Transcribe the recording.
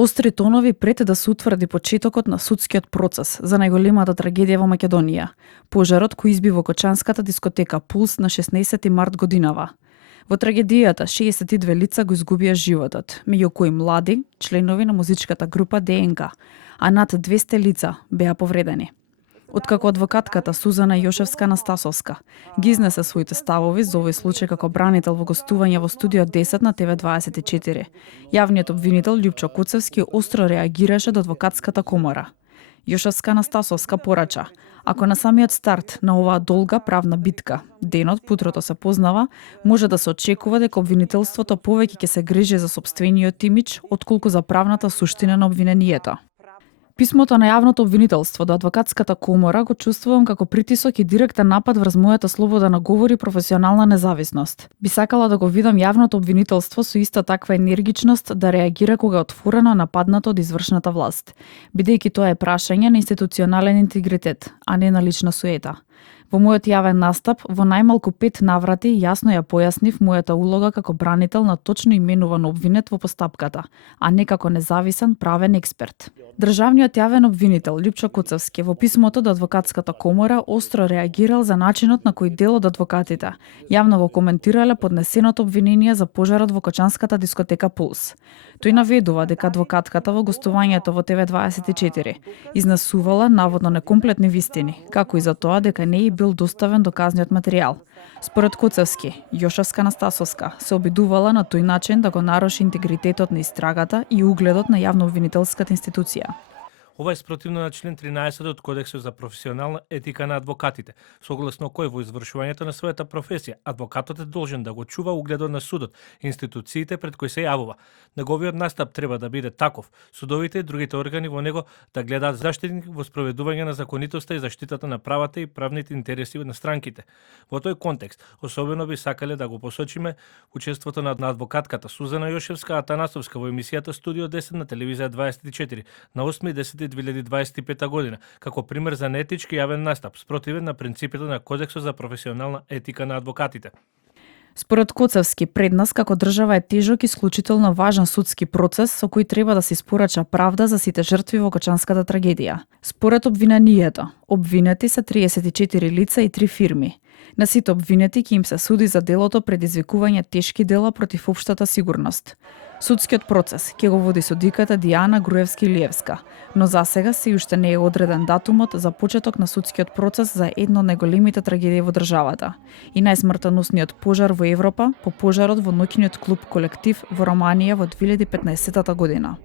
Остри тонови пред да се утврди почетокот на судскиот процес за најголемата трагедија во Македонија, пожарот кој изби во кочанската дискотека Пулс на 16 март годинава. Во трагедијата 62 лица го изгубија животот, меѓу кои млади, членови на музичката група ДНК, а над 200 лица беа повредени. Откако адвокатката Сузана Јошевска-Настасовска ги изнесе своите ставови за овој случај како бранител во гостување во студио 10 на ТВ24, јавниот обвинител Љупчо Куцевски остро реагираше до адвокатската комора. Јошевска-Настасовска порача: ако на самиот старт на оваа долга правна битка, денот по утрото се познава, може да се очекува дека обвинителството повеќе ќе се грижи за сопствениот имидж отколку за правната суштина на обвинението. Писмото на јавното обвинителство до адвокатската комора го чувствувам како притисок и директен напад врз мојата слобода на говор и професионална независност. Би сакала да го видам јавното обвинителство со иста таква енергичност да реагира кога е отворено нападнато од извршната власт, бидејќи тоа е прашање на институционален интегритет, а не на лична суета. Во мојот јавен настап, во најмалку 5 наврати јасно ја појаснив мојата улога како бранител на точно именуван обвинет во постапката, а не како независен правен експерт. Државниот јавен обвинител Љупчо Куцевски во писмото до адвокатската комора остро реагирал за начинот на кој дел од адвокатите јавно го коментирале поднесеното обвинение за пожарот во кочанската дискотека Пулс. Тој наведува дека адвокатката во гостувањето во ТВ24 изнесувала наводно некомплетни вистини, како и за тоа дека не и бил доставен доказниот материјал. Според Куцевски, Јошевска-Настасовска се обидувала на тој начин да го наруши интегритетот на истрагата и угледот на јавнообвинителската институција. Ова е спротивно на член 13 од Кодексот за професионална етика на адвокатите, согласно кој во извршувањето на својата професија адвокатот е должен да го чува угледот на судот, институциите пред кои се јавува. Неговиот настап треба да биде таков, судовите и другите органи во него да гледаат заштитник во спроведување на законитоста и заштитата на правата и правните интереси на странките. Во тој контекст, особено би сакале да го посочиме учеството на адвокатката Сузана Јошевска-Атанасовска во емисијата Студио 10 на телевизија 24 на 8.10.2025 година, како пример за неетички јавен настап, спротивен на принципите на Кодексот за професионална етика на адвокатите. Според Коцевски, пред нас како држава е тежок и исклучително важен судски процес со кој треба да се испорача правда за сите жртви во кочанската трагедија. Според обвинението, обвинети се 34 лица и 3 фирми. На сите обвинети ќе им се суди за делото предизвикување тешки дела против општата сигурност. Судскиот процес ќе го води судиката Дијана Груевски-Илиевска, но засега се уште не е одреден датумот за почеток на судскиот процес за едно од најголемите трагедии во државата и најсмртоносниот пожар во Европа по пожарот во ноќниот клуб Колектив во Романија во 2015 година.